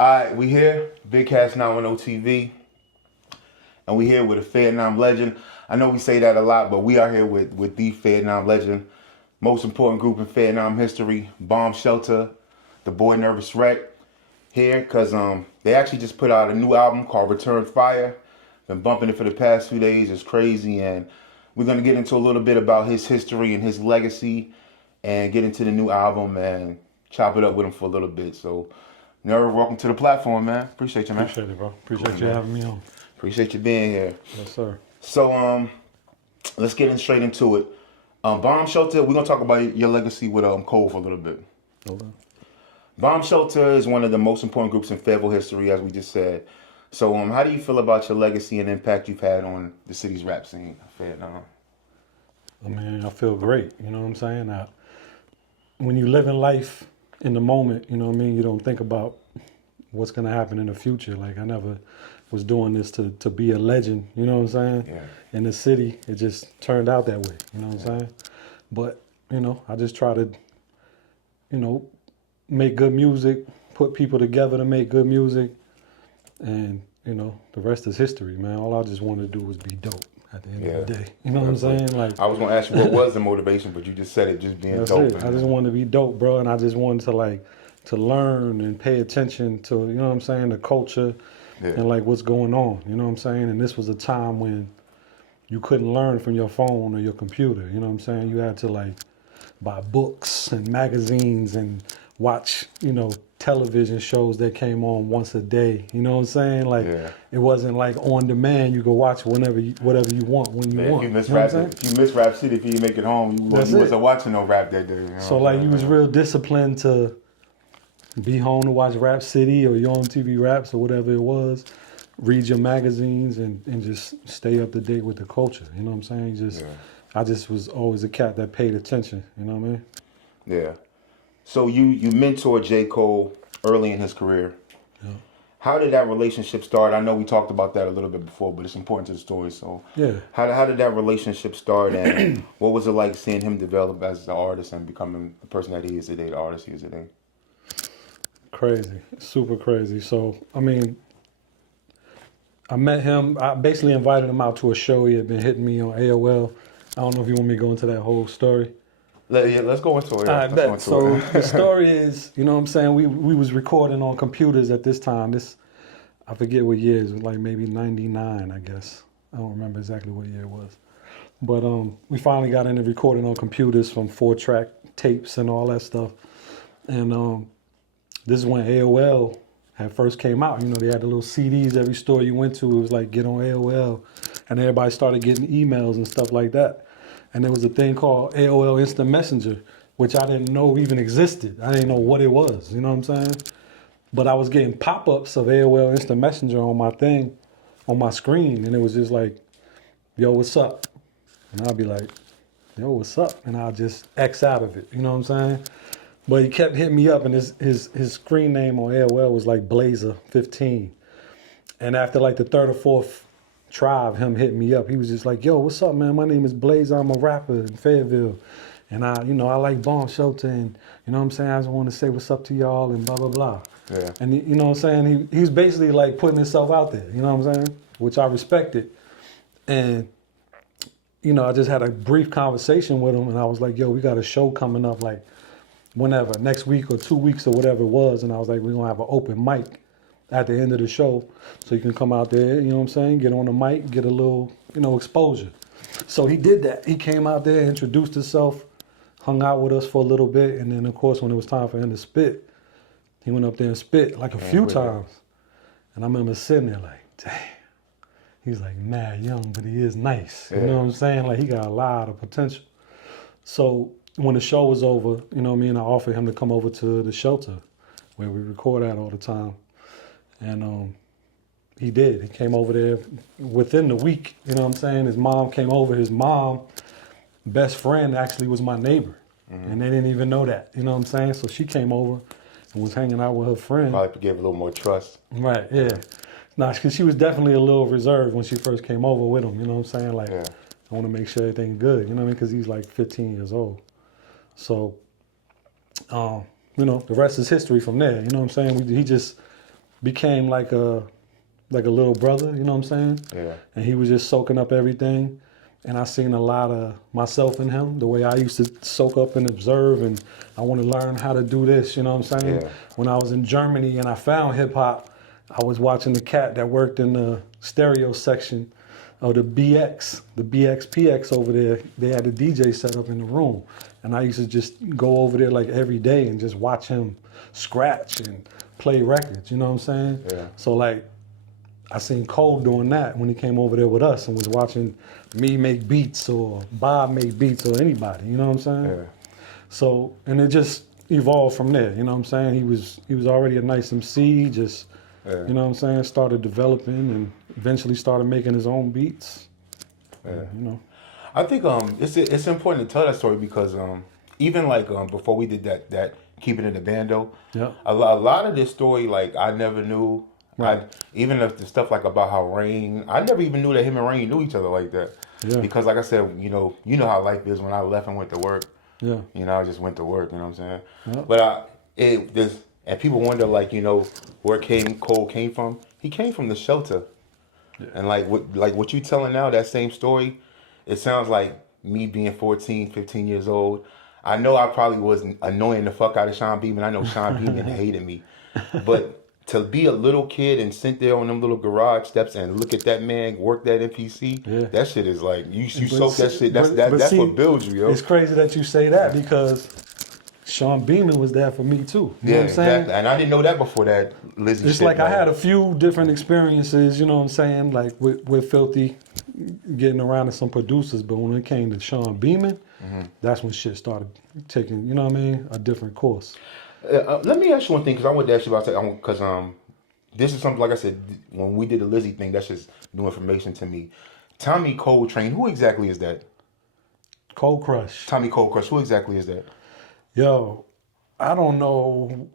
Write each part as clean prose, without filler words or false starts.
Alright, we here, BigCas910TV, and we here with a Vietnam legend. I know we say that a lot, but we are here with the Vietnam legend. Most important group in Vietnam history, Bomm Sheltuh, the boy Nervous Reck, here because they actually just put out a new album called Return Fire. Been bumping it for the past few days. It's crazy, and we're going to get into a little bit about his history and his legacy and get into the new album and chop it up with him for a little bit. So, Nerve, welcome to the platform, man. Appreciate you, man. Appreciate it, bro. Appreciate you having me on. Appreciate you being here. Yes, sir. So, let's get in straight into it. Bomm Sheltuh, we're gonna talk about your legacy with Cole for a little bit. Okay. Bomm Sheltuh is one of the most important groups in Fayetteville history, as we just said. So, how do you feel about your legacy and impact you've had on the city's rap scene, Vietnam? I mean, I feel great. You know what I'm saying? When you live in life in the moment, you know what I mean? You don't think about what's gonna happen in the future. Like, I never was doing this to be a legend. You know what I'm saying? Yeah. In the city, it just turned out that way. You know what I'm saying? But you know, I just try to, you know, make good music, put people together to make good music. And, you know, the rest is history, man. All I just wanted to do was be dope at the end of the day. You know what I'm saying? Like, I was going to ask you what was the motivation, but you just said it, just being that's dope. it. I just wanted to be dope, bro. And I just wanted to learn and pay attention to, you know what I'm saying, the culture and, like, what's going on. You know what I'm saying? And this was a time when you couldn't learn from your phone or your computer. You know what I'm saying? You had to, like, buy books and magazines and watch, you know, television shows that came on once a day. You know what I'm saying? Like, it wasn't like on demand. You could watch whatever you want when you want. If you miss Rap City, if you make it home, you wasn't watching no rap that day. You know so like, you was real disciplined to be home to watch Rap City or your own TV Raps or whatever it was. Read your magazines and just stay up to date with the culture. You know what I'm saying? I just was always a cat that paid attention. You know what I mean? Yeah. So you mentored J. Cole early in his career. Yeah. How did that relationship start? I know we talked about that a little bit before, but it's important to the story. So how did that relationship start, and what was it like seeing him develop as an artist and becoming the person that he is today, the artist he is today? Crazy, super crazy. So, I mean, I met him, I basically invited him out to a show. He had been hitting me on AOL. I don't know if you want me to go into that whole story. Let's go into it. I bet. So the story is, you know what I'm saying, we was recording on computers at this time. I forget what year, it was like maybe 99, I guess. I don't remember exactly what year it was. But we finally got into recording on computers from 4-track tapes and all that stuff. And this is when AOL had first came out. You know, they had the little CDs every store you went to. It was like, get on AOL. And everybody started getting emails and stuff like that. And there was a thing called AOL Instant Messenger, which I didn't know even existed. I didn't know what it was, you know what I'm saying? But I was getting pop-ups of AOL Instant Messenger on my thing, on my screen, and it was just like, yo, what's up? And I'd be like, yo, what's up? And I'll just X out of it, you know what I'm saying? But he kept hitting me up, and his screen name on AOL was like Blazer15. And after like the third or fourth try of him hitting me up, he was just like, yo, what's up, man? My name is Blazer. I'm a rapper in Fayetteville. And I like Bomm Sheltuh, and you know what I'm saying? I just want to say what's up to y'all and blah, blah, blah. Yeah. And you know what I'm saying? He was basically like putting himself out there, you know what I'm saying? Which I respected. And, you know, I just had a brief conversation with him, and I was like, yo, we got a show coming up, like, whenever, next week or 2 weeks or whatever it was. And I was like, we're going to have an open mic at the end of the show, so you can come out there, you know what I'm saying, get on the mic, get a little, you know, exposure. So he did that. He came out there, introduced himself, hung out with us for a little bit, and then, of course, when it was time for him to spit, he went up there and spit like a few times. And I remember sitting there like, damn. He's like mad young, but he is nice. You know what I'm saying? Like, he got a lot of potential. So when the show was over, you know what I mean, I offered him to come over to the shelter where we record at all the time. And he did. He came over there within the week, you know what I'm saying? His mom came over. His mom, best friend, actually was my neighbor. And they didn't even know that, you know what I'm saying? So she came over and was hanging out with her friend. Probably to give a little more trust. Right, yeah. Nah, because she was definitely a little reserved when she first came over with him, you know what I'm saying? Like, I want to make sure everything's good, you know what I mean? Because he's like 15 years old. So, you know, the rest is history from there, you know what I'm saying? He just became like a little brother, you know what I'm saying? Yeah. And he was just soaking up everything. And I seen a lot of myself in him, the way I used to soak up and observe, and I want to learn how to do this, you know what I'm saying? Yeah. When I was in Germany and I found hip hop, I was watching the cat that worked in the stereo section of the BXPX over there. They had a DJ set up in the room. And I used to just go over there like every day and just watch him scratch and play records, you know what I'm saying? Yeah. So like, I seen Cole doing that when he came over there with us and was watching me make beats or Bob make beats or anybody, you know what I'm saying? Yeah. So, and it just evolved from there, you know what I'm saying? He was already a nice MC, just, you know what I'm saying? Started developing and eventually started making his own beats. Yeah. You know. I think it's important to tell that story because even like before we did that keeping it in the bando, Yeah. a lot of this story like I never knew. Right. Even if the stuff like about how Rain, I never even knew that him and Rain knew each other like that. Yeah. Because like I said, you know how life is. When I left and went to work, Yeah. you know, I just went to work. You know what I'm saying? Yeah. But and people wonder like where Cole came from. He came from the shelter, and like what you telling now, that same story, it sounds like me being 14, 15 years old. I know I probably was annoying the fuck out of Sean Beeman. I know Sean Beeman hated me, but to be a little kid and sit there on them little garage steps and look at that man work that MPC, that shit is like you soak that shit. That's what builds you, yo. It's crazy that you say that because Sean Beeman was there for me too. You know what I'm saying? Exactly. And I didn't know that before that Lizzie It's shit. like I had a few different experiences, you know what I'm saying, like with Filthy, getting around to some producers, but when it came to Sean Beeman, that's when shit started taking, you know what I mean, a different course. Let me ask you one thing, because I wanted to ask you about that, because this is something, like I said, when we did the Lizzie thing, that's just new information to me. Tommy Coltrane, who exactly is that? Cold Crush. Tommy Cold Crush, who exactly is that? Yo, I don't know.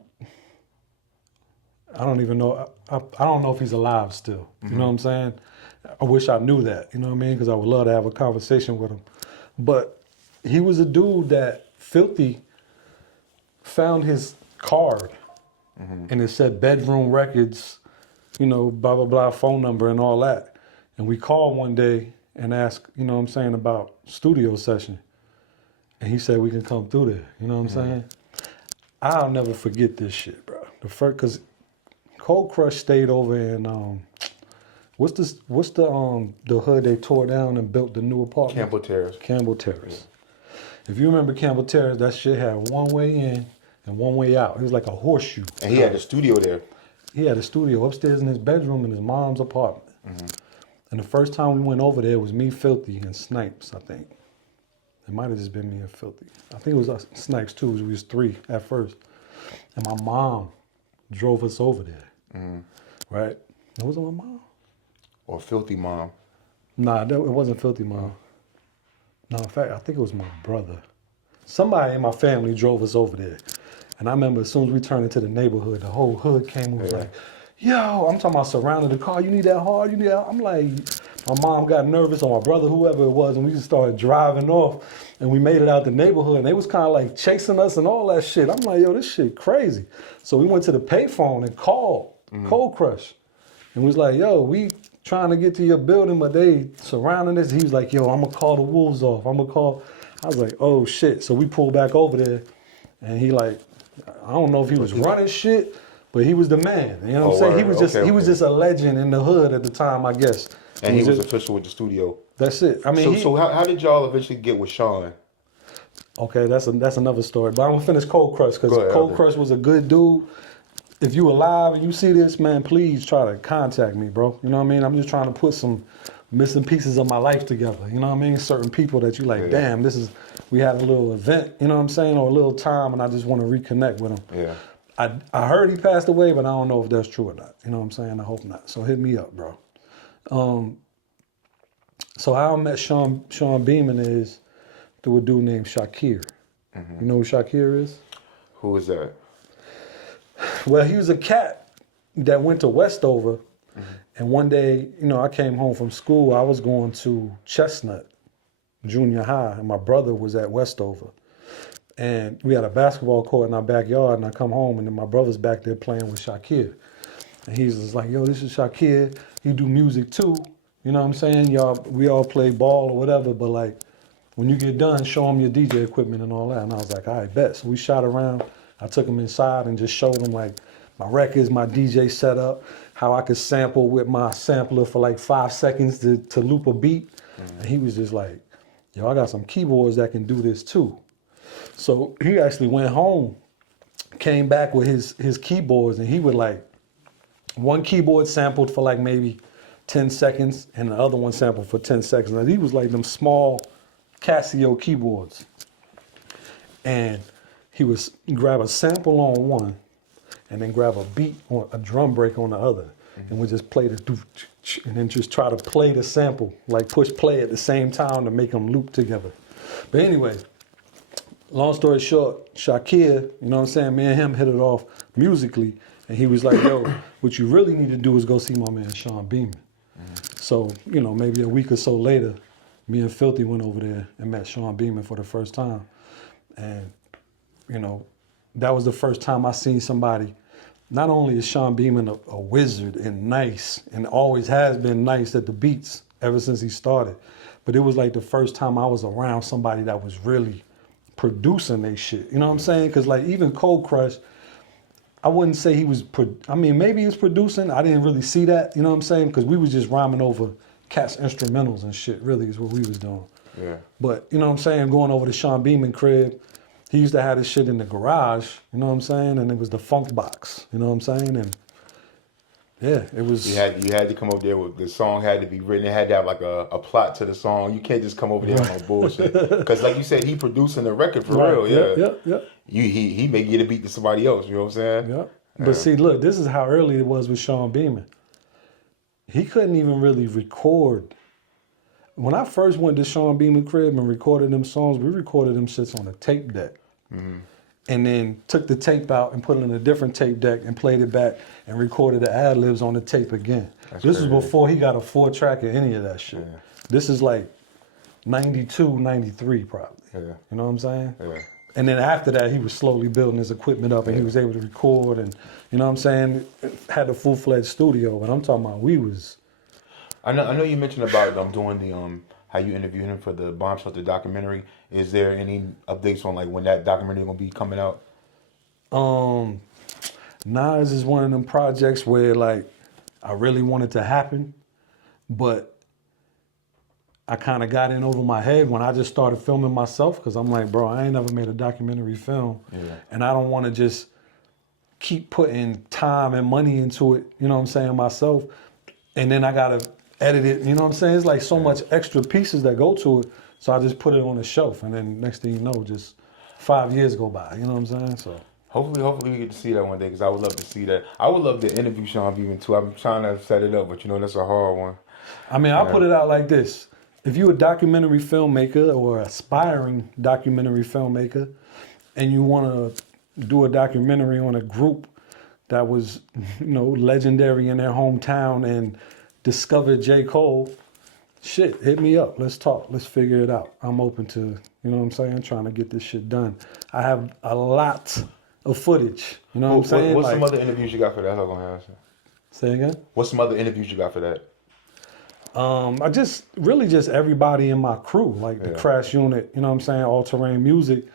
I don't even know. I don't know if he's alive still. You know what I'm saying? I wish I knew that. You know what I mean? Because I would love to have a conversation with him. But he was a dude that Filthy found his card, and it said bedroom records, you know, blah, blah, blah, phone number and all that. And we called one day and asked, you know what I'm saying, about studio session. And he said we can come through there. You know what I'm saying? I'll never forget this shit, bro. The first, cause Cold Crush stayed over in what's the hood they tore down and built the new apartment? Campbell Terrace. Campbell Terrace. If you remember Campbell Terrace, that shit had one way in and one way out. It was like a horseshoe. And he had a studio there. He had a studio upstairs in his bedroom in his mom's apartment. And the first time we went over there, it was me, Filthy, and Snipes, I think. It might have just been me and Filthy. I think it was us, Snipes too. We was three at first. And my mom drove us over there. Right? It wasn't my mom. Or Filthy Mom. Nah, it wasn't Filthy Mom. No, in fact, I think it was my brother. Somebody in my family drove us over there. And I remember as soon as we turned into the neighborhood, the whole hood came and was like, yo, I'm talking about surrounding the car. You need that hard? You need that? I'm like, my mom got nervous, or my brother, whoever it was, and we just started driving off. And we made it out the neighborhood, and they was kind of like chasing us and all that shit. I'm like, yo, this shit crazy. So we went to the payphone and called Cold Crush. And was like, yo, we trying to get to your building, but they surrounding us. He was like, yo, I'm going to call the wolves off. I'm going to call. I was like, oh, shit. So we pulled back over there, and he like, I don't know if he was running shit, but he was the man. You know what I'm saying? He was just a legend in the hood at the time, I guess. And he was official with the studio. That's it. I mean, so how did y'all eventually get with Sean? Okay, that's another story. But I'm gonna finish Cold Crush because Cold Crush was a good dude. If you alive and you see this, man, please try to contact me, bro. You know what I mean? I'm just trying to put some missing pieces of my life together. You know what I mean? Certain people that you like, damn, we had a little event, you know what I'm saying, or a little time, and I just want to reconnect with him. Yeah. I heard he passed away, but I don't know if that's true or not. You know what I'm saying? I hope not. So hit me up, bro. So how I met Sean Beeman is through a dude named Shakir. You know who Shakir is? Who is that? Well, he was a cat that went to Westover. And one day, you know, I came home from school. I was going to Chestnut Junior High, and my brother was at Westover. And we had a basketball court in our backyard, and I come home, and then my brother's back there playing with Shakir. And he's just like, yo, this is Shakir. He do music too. You know what I'm saying? We all play ball or whatever, but like, when you get done, show him your DJ equipment and all that. And I was like, all right, bet. So we shot around. I took him inside and just showed him like my records, my DJ setup, how I could sample with my sampler for like 5 seconds to loop a beat. And he was just like, yo, I got some keyboards that can do this too. So he actually went home, came back with his keyboards, and he would like, one keyboard sampled for like maybe 10 seconds and the other one sampled for 10 seconds. Now he was like them small Casio keyboards. And he would grab a sample on one and then grab a beat or a drum break on the other. And we just play the and then just try to play the sample, like push play at the same time to make them loop together. But anyway, long story short, Shakir, you know what I'm saying, me and him hit it off musically. And he was like, yo, what you really need to do is go see my man Sean Beeman. So, you know, maybe a week or so later, me and Filthy went over there and met Sean Beeman for the first time. And, you know, that was the first time I seen somebody. Not only is Sean Beeman a wizard and nice, and always has been nice at the beats ever since he started, but it was like the first time I was around somebody that was really producing they shit. You know what I'm saying? Because like even Cold Crush, I wouldn't say he was, maybe he was producing. I didn't really see that, you know what I'm saying? Because we was just rhyming over cats instrumentals and shit, really is what we was doing. Yeah. But, you know what I'm saying, going over to Sean Beeman crib, he used to have this shit in the garage, you know what I'm saying? And it was the funk box, you know what I'm saying? And yeah, it was. You had to come over there with the song had to be written. It had to have like a plot to the song. You can't just come over there on bullshit. Because like you said, he producing the record for real. Yeah. He may get a beat to somebody else. You know what I'm saying? Yeah. But see, look, this is how early it was with Sean Beeman. He couldn't even really record. When I first went to Sean Beeman crib and recorded them songs, we recorded them shits on a tape deck. And then took the tape out and put it in a different tape deck and played it back and recorded the ad-libs on the tape again. This was before he got a 4-track or any of that shit. Yeah. This is like 92, 93 probably. Yeah. You know what I'm saying? Yeah. And then after that, he was slowly building his equipment up and he was able to record and, you know what I'm saying, had a full-fledged studio. But I'm talking about I know you mentioned about doing the how you interviewed him for the Bomm Sheltuh documentary. Is there any updates on like when that documentary gonna be coming out? Nas is one of them projects where like I really want it to happen, but I kind of got in over my head when I just started filming myself because I'm like, bro, I ain't never made a documentary film, and I don't want to just keep putting time and money into it. You know what I'm saying, myself, and then I gotta edit it, you know what I'm saying? It's like so much extra pieces that go to it. So I just put it on the shelf and then next thing you know, just 5 years go by, you know what I'm saying? So hopefully we get to see that one day because I would love to see that. I would love to interview Sean Beeman too. I'm trying to set it up, but you know, that's a hard one. I mean, I'll put it out like this. If you're a documentary filmmaker or aspiring documentary filmmaker and you want to do a documentary on a group that was, you know, legendary in their hometown and discovered J. Cole, shit, hit me up. Let's talk. Let's figure it out. I'm open to, you know what I'm saying, trying to get this shit done. I have a lot of footage. You know what I'm saying? What's some other interviews you got for that? I'm gonna ask you. Say again? What's some other interviews you got for that? I just everybody in my crew, like the Crash Unit, you know what I'm saying, All Terrain Music.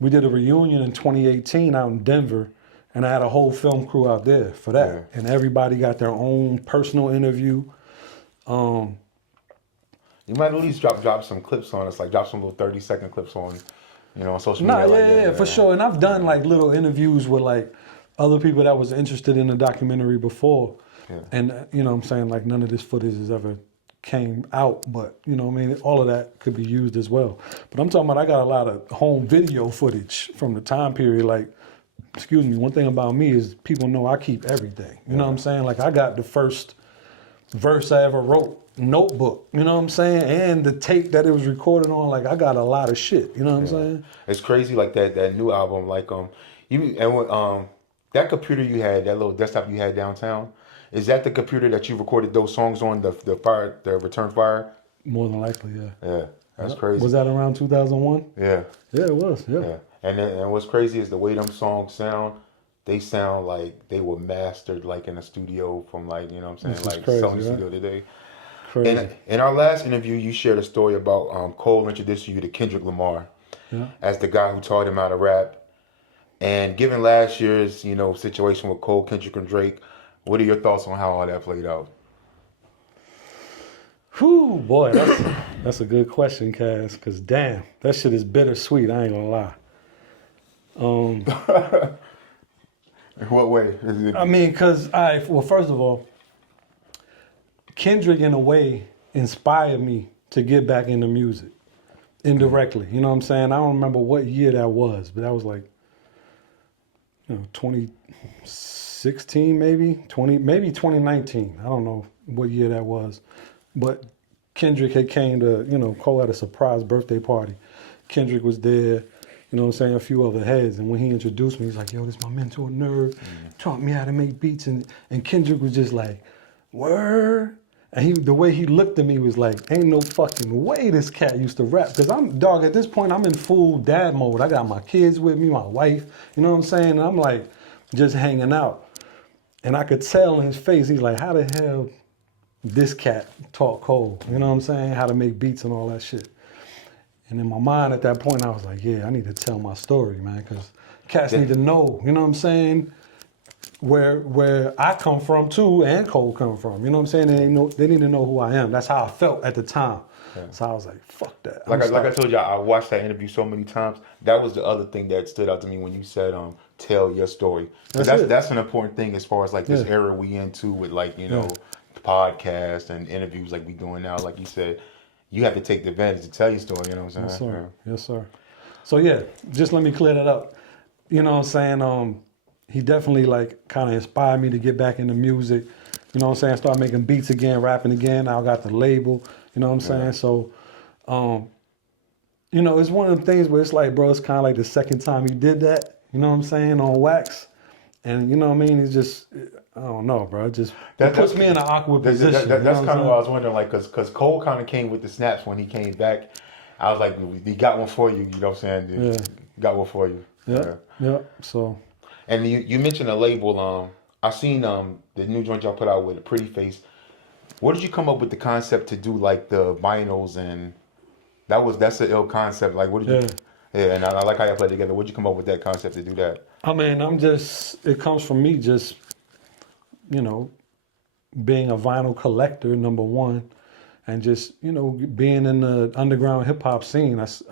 We did a reunion in 2018 out in Denver. And I had a whole film crew out there for that. Yeah. And everybody got their own personal interview. You might at least drop some clips on us, like drop some little 30-second clips on, you know, on social media. For sure. And I've done like little interviews with like other people that was interested in the documentary before. Yeah. And, you know what I'm saying, like none of this footage has ever came out, but you know what I mean, all of that could be used as well. But I'm talking about I got a lot of home video footage from the time period, like, excuse me, one thing about me is people know I keep everything. You know what I'm saying? Like I got the first verse I ever wrote, Notebook, you know what I'm saying? And the tape that it was recorded on, like I got a lot of shit, you know what I'm saying? It's crazy like that new album, like that computer you had, that little desktop you had downtown, is that the computer that you recorded those songs on, the Return Fire? More than likely, yeah. Yeah, that's crazy. Was that around 2001? Yeah. Yeah, it was, yeah. And what's crazy is the way them songs sound. they sound like they were mastered like in a studio from like, you know what I'm This saying, is like crazy, Sony right? studio today. Crazy. In our last interview, you shared a story about Cole introducing you to Kendrick Lamar Yeah. as the guy who taught him how to rap. And given last year's, you know, situation with Cole, Kendrick, and Drake, what are your thoughts on how all that played out? Whew, boy, that's a good question, Cass. Cause damn, that shit is bittersweet. I ain't gonna lie. In what way? Is it, I mean, cause well, first of all, Kendrick in a way inspired me to get back into music indirectly. You know what I'm saying? I don't remember what year that was, but that was like, 2016 maybe, 2019. I don't know what year that was, but Kendrick had came to, Cole had a surprise birthday party. Kendrick was there, you know what I'm saying, a few other heads. And when he introduced me, he's like, yo, this is my mentor Nerve, taught me how to make beats. And Kendrick was just like, word. And the way he looked at me was like, ain't no fucking way this cat used to rap. Because at this point, I'm in full dad mode. I got my kids with me, my wife, you know what I'm saying? And I'm like, just hanging out. And I could tell in his face, he's like, how the hell this cat taught Cole, you know what I'm saying? How to make beats and all that shit. And in my mind at that point, I was like, yeah, I need to tell my story, man, because cats need to know, you know what I'm saying? Where I come from too, and Cole come from. You know what I'm saying? They need to know who I am. That's how I felt at the time. Yeah. So I was like, fuck that. Like I told you, I watched that interview so many times. That was the other thing that stood out to me when you said, tell your story. That's an important thing as far as like this era we into with like, podcasts and interviews like we doing now. Like you said, you have to take the advantage to tell your story, you know what I'm saying? Yes, sir. Yeah. Yes, sir. So yeah, just let me clear that up. You know what I'm saying? He definitely like kind of inspired me to get back into music. You know what I'm saying? Start making beats again, rapping again. Now I got the label. You know what I'm saying? So, it's one of them things where it's like, bro, it's kind of like the second time he did that. You know what I'm saying? On wax. And you know what I mean? It's just, I don't know, bro. It puts me in an awkward position. That's kind of what I was wondering, like, because Cole kind of came with the snaps when he came back. I was like, he got one for you, you know what I'm saying? Yeah. Got one for you. Yeah. So. And you mentioned a label. I seen the new joint y'all put out with a Pretty Face. Where did you come up with the concept to do like the vinyls and that's an ill concept. Like what did you? Yeah, and I like how y'all play together. Where did you come up with that concept to do that? I mean, it comes from me just, being a vinyl collector, number one, and just, being in the underground hip hop scene. That's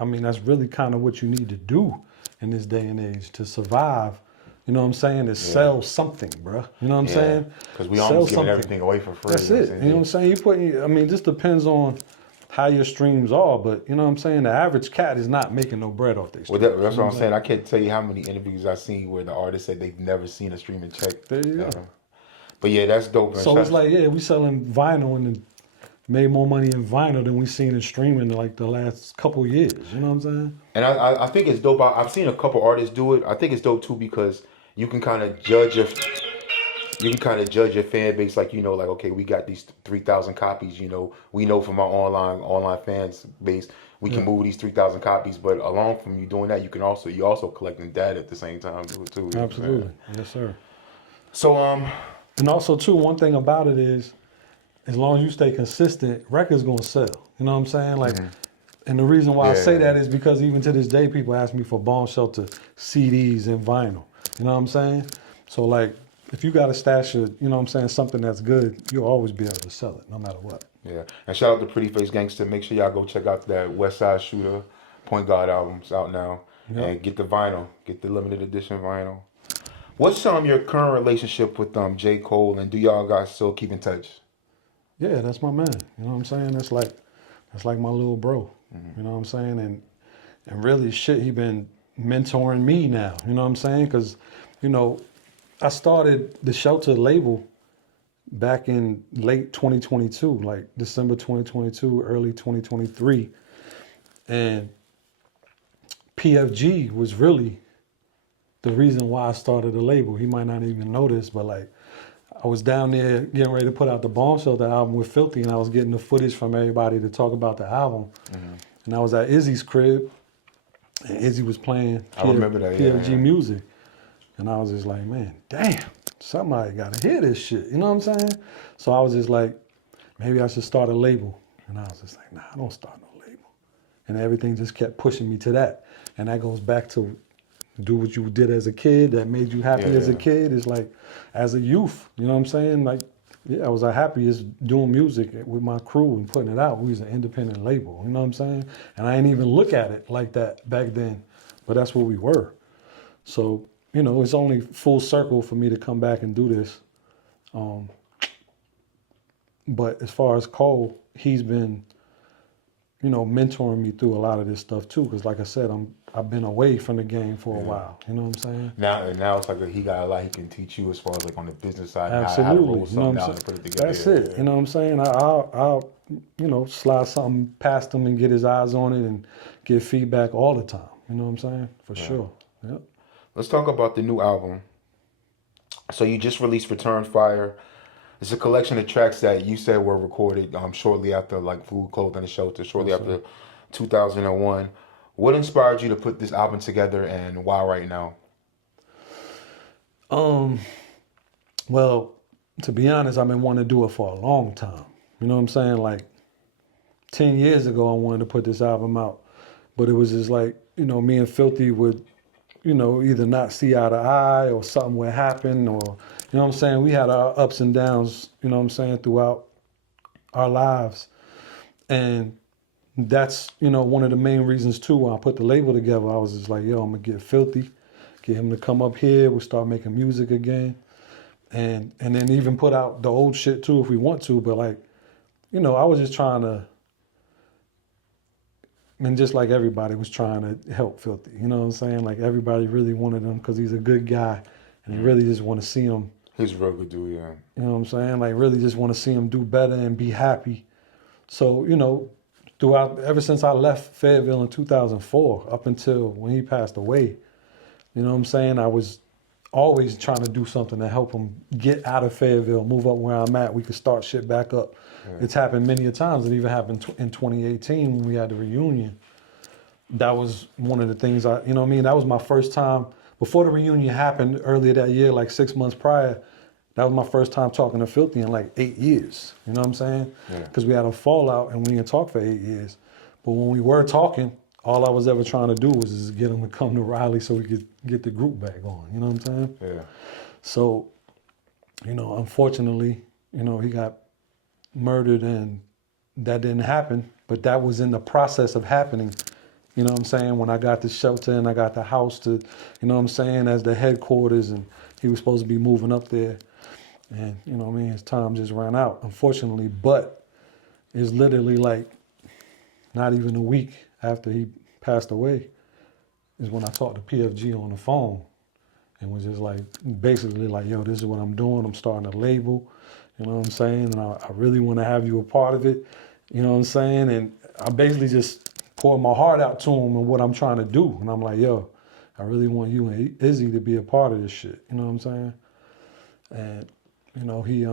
really kind of what you need to do in this day and age to survive. You know what I'm saying? Is sell something, bro. You know what I'm saying? Because we almost giving everything away for free. That's it. You know what I'm saying? It just depends on how your streams are, but you know what I'm saying? The average cat is not making no bread off this. Well, that's what I'm saying. I can't tell you how many interviews I've seen where the artist said they've never seen a streaming check. There you go. But yeah, that's dope. So it's like, we selling vinyl and made more money in vinyl than we seen in streaming in like the last couple of years. You know what I'm saying? And I think it's dope. I've seen a couple artists do it. I think it's dope too because you can kind of judge your fan base, like like okay, we got these 3,000 copies. We know from our online fans base, we can move these 3,000 copies. But along from you doing that, you also collecting data at the same time too. Absolutely, yes sir. So and also too, one thing about it is, as long as you stay consistent, records gonna sell. You know what I'm saying? Like, and the reason why I say that is because even to this day, people ask me for Bomm Sheltuh CDs and vinyl. You know what I'm saying? So like, if you got a stash of, something that's good, you'll always be able to sell it, no matter what. Yeah, and shout out to Pretty Face Gangster. Make sure y'all go check out that West Side Shooter Point Guard albums out now, and get the vinyl, get the limited edition vinyl. What's your current relationship with J. Cole, and do y'all guys still keep in touch? Yeah, that's my man. You know what I'm saying? That's like my little bro. You know what I'm saying? And really, shit, he been mentoring me now. You know what I'm saying? Because, I started the Sheltuh label back in late 2022, like December 2022, early 2023. And PFG was really the reason why I started the label. He might not even know this, but like, I was down there getting ready to put out the Bomm Sheltuh album with Filthe, and I was getting the footage from everybody to talk about the album. And I was at Izzy's crib, and Izzy was playing PFG music. And I was just like, man, damn, somebody got to hear this shit. You know what I'm saying? So I was just like, maybe I should start a label. And I was just like, nah, don't start no label. And everything just kept pushing me to that. And that goes back to do what you did as a kid that made you happy as a kid. It's like, as a youth, you know what I'm saying? Like, yeah, I was the happiest doing music with my crew and putting it out. We was an independent label, you know what I'm saying? And I didn't even look at it like that back then, but that's what we were. So, you know, it's only full circle for me to come back and do this. But as far as Cole, he's been, you know, mentoring me through a lot of this stuff too. Because like I said, I've been away from the game for a while. You know what I'm saying? Now it's like he got a lot he can teach you as far as like on the business side. Absolutely. How to roll You know something what I'm out and put it together. That's it. You know what I'm saying? I'll you know, slide something past him and get his eyes on it and get feedback all the time. You know what I'm saying? For sure. Yep. Let's talk about the new album. So you just released Return Fire. It's a collection of tracks that you said were recorded shortly after like Food, Clothing, and Shelter, shortly after 2001. What inspired you to put this album together and why right now? Well, to be honest, I've been wanting to do it for a long time. You know what I'm saying? Like 10 years ago, I wanted to put this album out, but it was just like, you know, me and Filthy would, you know, either not see eye to eye or something would happen or, you know what I'm saying? We had our ups and downs, you know what I'm saying, throughout our lives. And that's, you know, one of the main reasons too, when I put the label together, I was just like, yo, I'm gonna get Filthy, get him to come up here, we'll start making music again. And then even put out the old shit too if we want to, but like, you know, I was just trying to, and just like everybody was trying to help Filthy, you know what I'm saying? Like everybody really wanted him because he's a good guy and they really just want to see him. He's a real good dude, yeah. You know what I'm saying? Like really just want to see him do better and be happy. So, you know, ever since I left Fayetteville in 2004, up until when he passed away, you know what I'm saying? I was always trying to do something to help him get out of Fayetteville, move up where I'm at. We could start shit back up. Yeah. It's happened many a times. It even happened in 2018 when we had the reunion. That was one of the things you know what I mean? That was my first time. Before the reunion happened earlier that year, like 6 months prior, that was my first time talking to Filthy in like 8 years. You know what I'm saying? Because we had a fallout and we didn't talk for 8 years. But when we were talking, all I was ever trying to do was just get him to come to Raleigh so we could get the group back on. You know what I'm saying? Yeah. So, you know, unfortunately, you know, he got murdered and that didn't happen. But that was in the process of happening. You know what I'm saying? When I got the shelter and I got the house to, you know what I'm saying, as the headquarters, and he was supposed to be moving up there. And, you know what I mean, his time just ran out, unfortunately. But it's literally like not even a week after he passed away is when I talked to PFG on the phone and was just like, basically like, yo, this is what I'm doing. I'm starting a label, you know what I'm saying? And I really want to have you a part of it, you know what I'm saying? And I basically just poured my heart out to him and what I'm trying to do. And I'm like, yo, I really want you and Izzy to be a part of this shit, you know what I'm saying? And, you know, he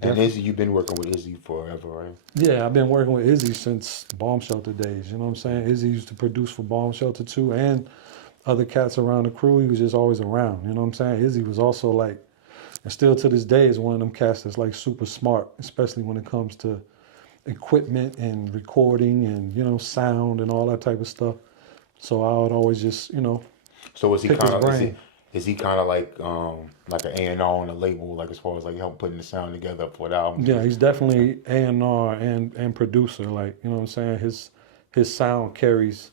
and Izzy, you've been working with Izzy forever, right? Yeah, I've been working with Izzy since Bomm Sheltuh days. You know what I'm saying? Izzy used to produce for Bomm Sheltuh too, and other cats around the crew. He was just always around. You know what I'm saying? Izzy was also like, and still to this day is one of them cats that's like super smart, especially when it comes to equipment and recording and, you know, sound and all that type of stuff. So I would always just, you know, so is he pick his kind of brain. Is he kind of like an A&R on a label, like as far as like help putting the sound together for the album? Yeah, he's definitely A&R and producer. Like, you know what I'm saying? His sound carries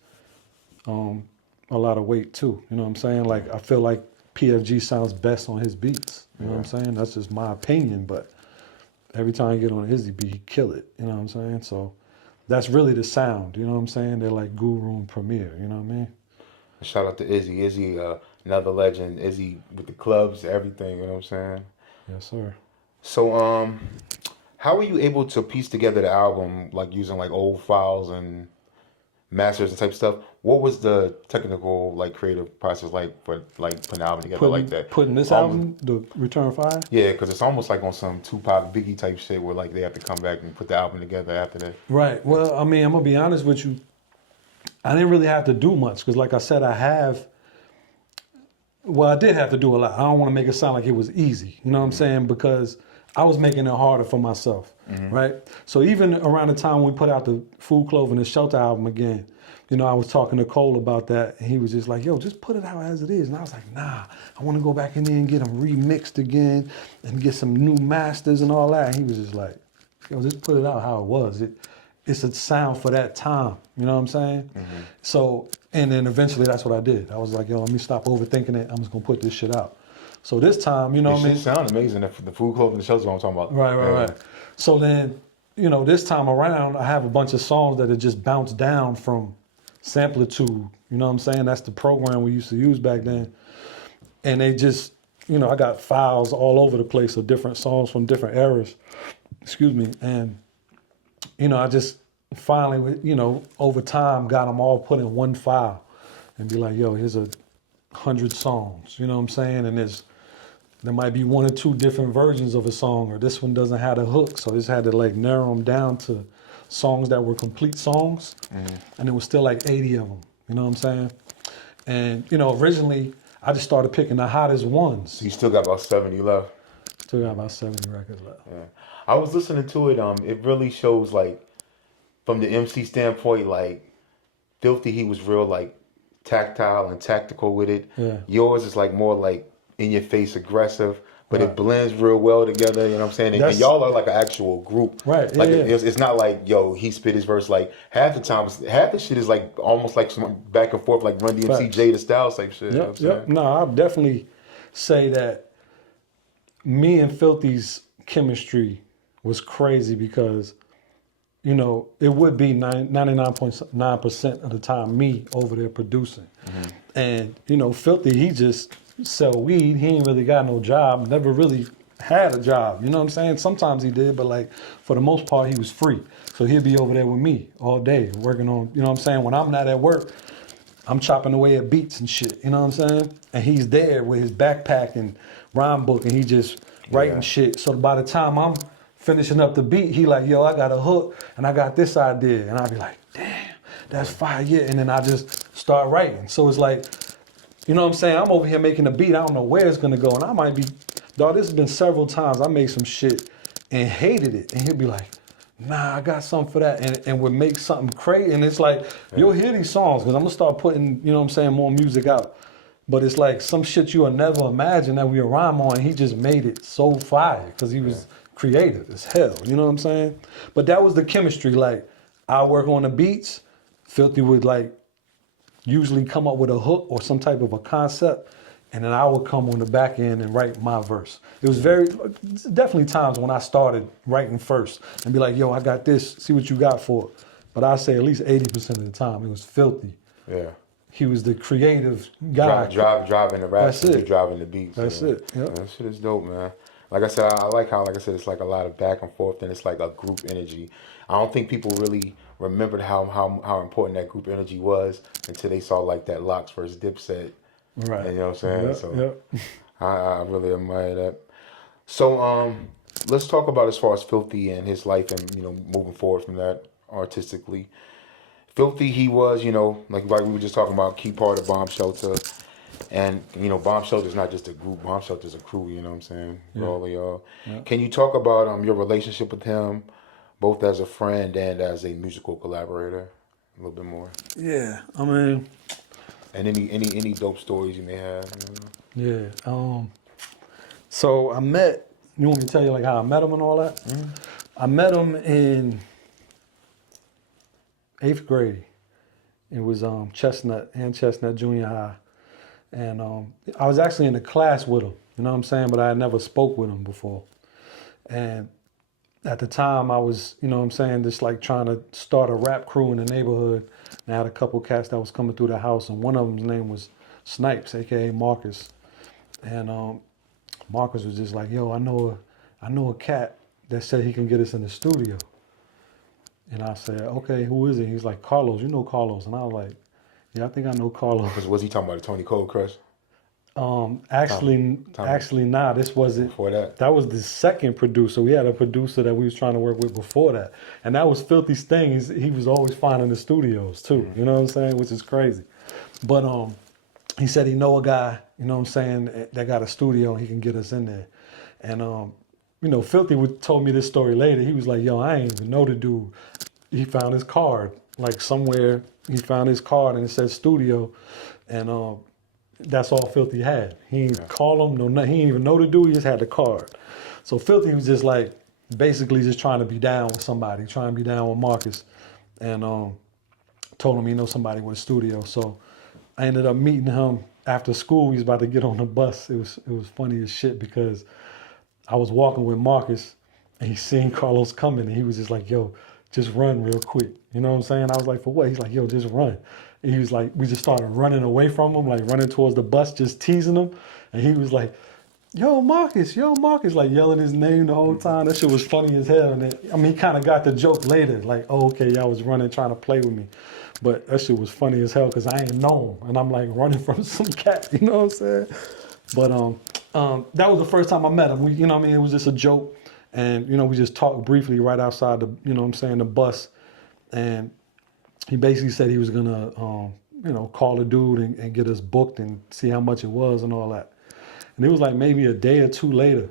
a lot of weight too. You know what I'm saying? Like, I feel like PFG sounds best on his beats. You know what I'm saying? That's just my opinion, but every time I get on Izzy beat, he kill it. You know what I'm saying? So that's really the sound. You know what I'm saying? They're like Guru and Premier. You know what I mean? Shout out to Izzy. Izzy, another legend. Izzy with the clubs, everything. You know what I'm saying? Yes, sir. So, how were you able to piece together the album, like using like old files and masters and type of stuff? What was the technical, like, creative process like for like putting an album together like that? Putting this album, the Return Fire? Yeah, because it's almost like on some Tupac, Biggie type shit where like they have to come back and put the album together after that. Right. Well, I mean, I'm gonna be honest with you. I didn't really have to do much because, like I said, I have Well, I did have to do a lot. I don't want to make it sound like it was easy. You know what I'm saying? Because I was making it harder for myself, right? So even around the time we put out the Food, Clothing, and Shelter album again, you know, I was talking to Cole about that, and he was just like, yo, just put it out as it is. And I was like, nah, I want to go back in there and get them remixed again and get some new masters and all that. And he was just like, yo, just put it out how it was. It's a sound for that time. You know what I'm saying? So, and then eventually that's what I did. I was like, yo, let me stop overthinking it. I'm just going to put this shit out. So this time, you know what I mean? It sound amazing. The Food, Clothing, and Shelter, what I'm talking about. Right. So then, you know, this time around, I have a bunch of songs that have just bounced down from Samplitude. You know what I'm saying? That's the program we used to use back then. And they just, you know, I got files all over the place of different songs from different eras. Excuse me. And, you know, I just finally, you know, over time got them all put in one file and be like, yo, here's 100 songs. You know what I'm saying? And there might be one or two different versions of a song, or this one doesn't have a hook. So I just had to like narrow them down to songs that were complete songs. And there was still like 80 of them. You know what I'm saying? And, you know, originally I just started picking the hottest ones. You still got about 70 left. Still got about 70 records left. Yeah. I was listening to it. It really shows, like, from the MC standpoint, like, Filthy, he was real, like, tactile and tactical with it. Yeah. Yours is, like, more, like, in-your-face aggressive, but Right. it blends real well together, you know what I'm saying? And y'all are, like, an actual group. Right, Like, yeah. It's not like, yo, he spit his verse, like, half the time, half the shit is, like, almost like some back and forth, like, Run DMC, Facts. Jada Styles type shit. You know what I'm saying? No, I'll definitely say that me and Filthy's chemistry was crazy because, you know, it would be 99.9% of the time me over there producing. And, you know, Filthy, he just sell weed. He ain't really got no job, never really had a job. You know what I'm saying? Sometimes he did, but like for the most part, he was free. So he'd be over there with me all day working on, you know what I'm saying? When I'm not at work, I'm chopping away at beats and shit, you know what I'm saying? And he's there with his backpack and rhyme book and he just writing shit. So by the time I'm finishing up the beat, he like, yo, I got a hook and I got this idea. And I'll be like, damn, that's fire, yeah. And then I just start writing. So it's like, you know what I'm saying? I'm over here making a beat. I don't know where it's gonna go. And I might be, dog, this has been several times I made some shit and hated it. And he'll be like, nah, I got something for that. And would make something crazy. And it's like, you'll hear these songs, because I'm gonna start putting, you know what I'm saying, more music out. But it's like some shit you would never imagine that we rhyme on. And he just made it so fire because he was creative as hell. You know what I'm saying? But that was the chemistry. Like, I work on the beats. Filthy would like usually come up with a hook or some type of a concept, and then I would come on the back end and write my verse. It was definitely times when I started writing first and be like, yo, I got this, see what you got for it. But I say at least 80% of the time it was Filthy. Yeah. He was the creative guy. Driving the raps, That's it. driving the beats. That's it. Yep. That shit is dope, man. Like I said, I like how, like I said, it's like a lot of back and forth, and it's like a group energy. I don't think people really remembered how important that group energy was until they saw like that Locks versus Dipset. Right. And you know what I'm saying? Yep. I really admire that. So let's talk about as far as Filthy and his life and, you know, moving forward from that artistically. Filthy, he was, you know, like we were just talking about, key part of Bomm Sheltuh. And, you know, Bomm Sheltuh is not just a group. Bomm Sheltuh is a crew, you know what I'm saying? Yeah. All of y'all. Yeah. Can you talk about your relationship with him, both as a friend and as a musical collaborator, a little bit more? Yeah, I mean. And any dope stories you may have? You know? Yeah. So I met, you want me to tell you like how I met him and all that? Mm-hmm. I met him in 8th grade. It was Chestnut Junior High. And I was actually in the class with him, you know what I'm saying? But I had never spoke with him before. And at the time I was, you know what I'm saying, just like trying to start a rap crew in the neighborhood. And I had a couple cats that was coming through the house, and one of them's name was Snipes, aka Marcus. And Marcus was just like, yo, I know a cat that said he can get us in the studio. And I said, okay, who is it? He's like, Carlos, you know Carlos. And I was like, yeah, I think I know Carlos. Because was he talking about the Tony Cole crush? Actually, nah, this wasn't. Before that? That was the second producer. We had a producer that we was trying to work with before that. And that was Filthy's thing. He was always finding the studios too. You know what I'm saying? Which is crazy. But he said he know a guy, you know what I'm saying, that got a studio and he can get us in there. And, you know, Filthy told me this story later. He was like, yo, I ain't even know the dude. He found his card, like somewhere he found his card and it said studio. And that's all Filthy had. He didn't call him, he didn't even know the dude, he just had the card. So Filthy was just like, basically just trying to be down with somebody, trying to be down with Marcus. And told him he knows somebody with a studio. So I ended up meeting him after school. He was about to get on the bus. It was funny as shit because I was walking with Marcus and he seen Carlos coming and he was just like, yo, just run real quick. You know what I'm saying? I was like, for what? He's like, yo, just run. And he was like, we just started running away from him, like running towards the bus, just teasing him. And he was like, yo, Marcus, like yelling his name the whole time. That shit was funny as hell. And then, I mean, he kind of got the joke later, like, oh, okay, y'all was running, trying to play with me. But that shit was funny as hell because I ain't know him. And I'm like running from some cat, you know what I'm saying? But that was the first time I met him. You know what I mean? It was just a joke. And, you know, we just talked briefly right outside the, you know what I'm saying, the bus. And he basically said he was going to, you know, call the dude and get us booked and see how much it was and all that. And it was like maybe a day or two later,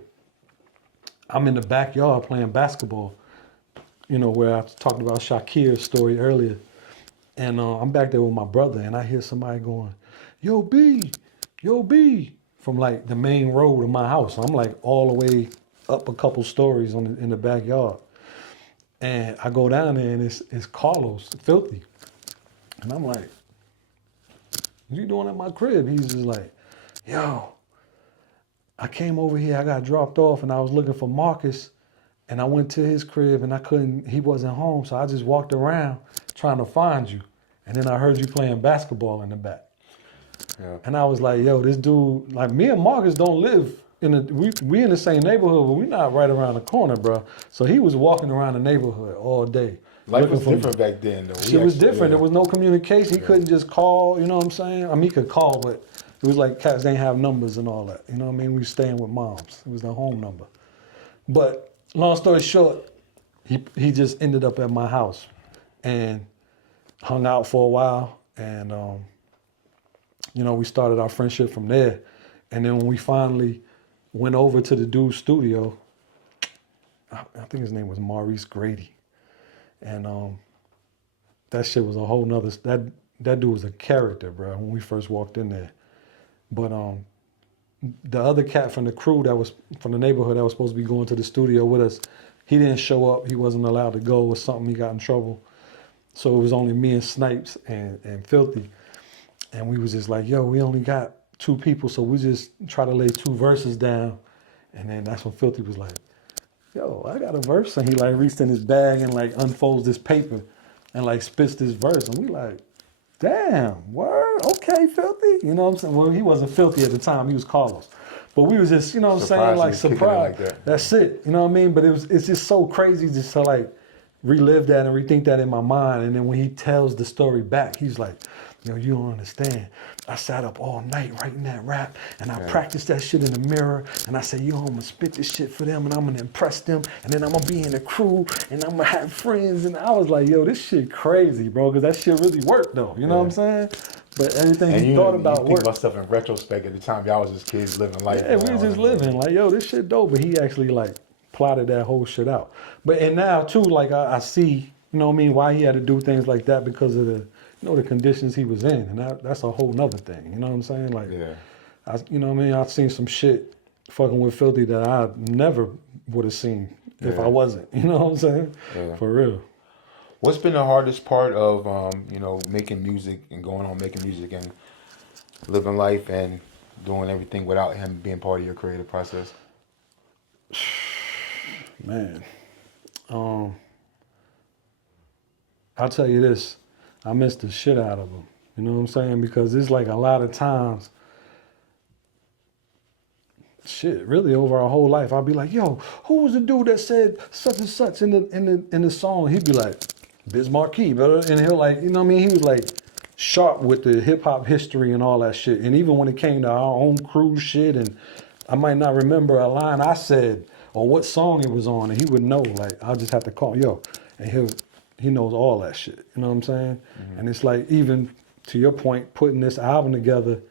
I'm in the backyard playing basketball, you know, where I talked about Shakir's story earlier. And I'm back there with my brother and I hear somebody going, yo, B, from like the main road of my house. I'm like all the way up a couple stories in the backyard. And I go down there and it's Carlos, Filthy. And I'm like, what you doing at my crib? He's just like, yo, I came over here, I got dropped off and I was looking for Marcus and I went to his crib and he wasn't home. So I just walked around trying to find you. And then I heard you playing basketball in the back. Yeah. And I was like, yo, this dude, like me and Marcus don't live we in the same neighborhood, but we not right around the corner, bro. So he was walking around the neighborhood all day. Life was different back then, though. It was different. There was no communication. He couldn't just call, you know what I'm saying? I mean, he could call, but it was like cats didn't have numbers and all that. You know what I mean? We was staying with moms. It was the home number. But long story short, he just ended up at my house and hung out for a while. And, you know, we started our friendship from there. And then when we finally went over to the dude's studio, I think his name was Maurice Grady. And that shit was a whole nother, that dude was a character, bro, when we first walked in there. But the other cat from the crew that was from the neighborhood that was supposed to be going to the studio with us, he didn't show up. He wasn't allowed to go or something. He got in trouble. So it was only me and Snipes and Filthy. And we was just like, yo, we only got 2 people, so we just try to lay 2 verses down. And then that's when Filthy was like, yo, I got a verse. And he like reached in his bag and like unfolds this paper and like spits this verse. And we like, damn, word, okay, Filthy. You know what I'm saying? Well, he wasn't Filthy at the time, he was Carlos. But we was just, you know what I'm saying, like surprised. Like That's it, you know what I mean? But it's just so crazy just to like relive that and rethink that in my mind. And then when he tells the story back, he's like, yo, you don't understand. I sat up all night writing that rap and I practiced that shit in the mirror and I said, yo, I'm gonna spit this shit for them and I'm gonna impress them and then I'm gonna be in the crew and I'm gonna have friends. And I was like, yo, this shit crazy, bro, because that shit really worked though, you know what I'm saying? But everything he thought about worked. You think about stuff in retrospect at the time, y'all was just kids living life. Yeah, we was just living, like, yo, this shit dope, but he actually like plotted that whole shit out. But and now too, like I see, you know what I mean, why he had to do things like that because of the, you know, the conditions he was in, and that's a whole nother thing. You know what I'm saying? Like, you know what I mean? I've seen some shit fucking with Filthy that I never would have seen if I wasn't. You know what I'm saying? Yeah. For real. What's been the hardest part of, you know, making music and going on making music and living life and doing everything without him being part of your creative process? Man, I'll tell you this. I miss the shit out of him. You know what I'm saying? Because it's like a lot of times, shit, really over our whole life, I'll be like, yo, who was the dude that said such and such in the song? He'd be like, Biz Marquis, brother. And he'll like, you know what I mean? He was like sharp with the hip hop history and all that shit. And even when it came to our own cruise shit, and I might not remember a line I said or what song it was on, and he would know, like, I'll just have to call, yo, and he knows all that shit, you know what I'm saying? Mm-hmm. And it's like, even to your point, putting this album together,